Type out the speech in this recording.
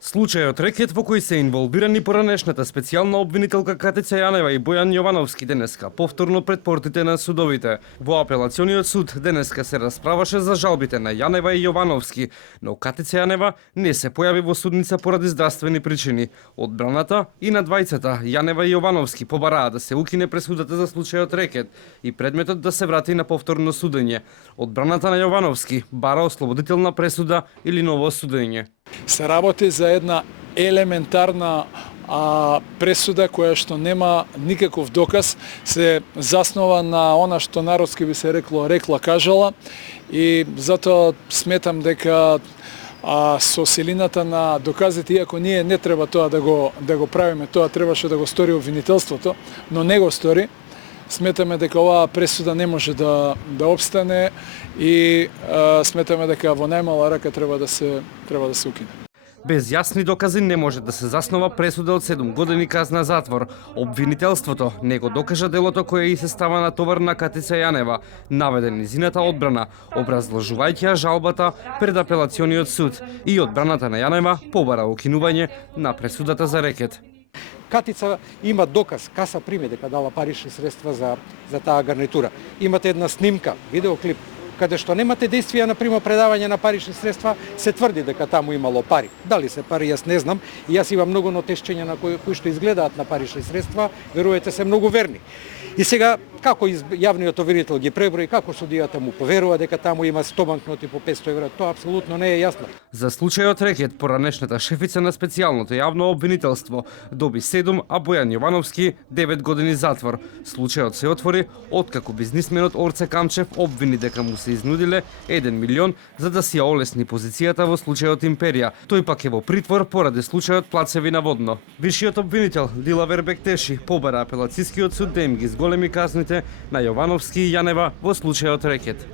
Случајот рекет во кој се инволвирани поранешната специјална обвинителка Катица Јанева и Бојан Јовановски денеска повторно пред портите на судовите. Во апелациониот суд денеска се расправаше за жалбите на Јанева и Јовановски, но Катица Јанева не се појави во судница поради здравствени причини. Одбраната и на двајцата Јанева и Јовановски побараа да се укине пресудата за случајот рекет и предметот да се врати на повторно судење. Одбраната на Јовановски бара ослободителна пресуда или ново судење. Се работи за една елементарна пресуда која што нема никаков доказ, се заснова на она што народски би се рекло рекла кажала и затоа сметам дека со силината на доказите, иако ние не треба тоа да го правиме, тоа требаше да го стори обвинителството, но не го стори. Сметаме дека оваа пресуда не може да обстане и сметаме дека во најмала рака треба да се укине. Без јасни докази не може да се заснова пресуда од 7 години казна затвор. Обвинителството не го докажа делото кое и се става на товар на Катица Јанева, наведен низината одбрана, образложувајќи ја жалбата пред апелациониот суд, и одбраната на Јанева побара укинување на пресудата за рекет. Катица има доказ, каса приме дека дала парични средства за таа гарнитура. Имате една снимка, видеоклип, каде што немате действија на прима предавање на парични средства, се тврди дека таму имало пари. Дали се пари, јас не знам. И јас имам многу нотешчења на кои што изгледаат на парични средства, верувате се многу верни. И сега, како јавниот обвинител ги преброи, како судијата му поверува дека таму има 100 банкноти по 500 евра, тоа апсолутно не е јасно. За случајот рекет, поранешната шефица на специјалното јавно обвинителство доби 7, а Бојан Јовановски 9 години затвор. Случајот се отвори откако бизнисменот Орце Камчев обвини дека му се изнудиле 1 милион за да си ја олесни позицијата во случајот Империја. Тој пак е во притвор поради случајот Плацеви наводно. Вишиот обвинител Дилавер Бектеши побара апелацијскиот суд да им ги зголеми казните на Јовановски и Јанева во случајот рекет.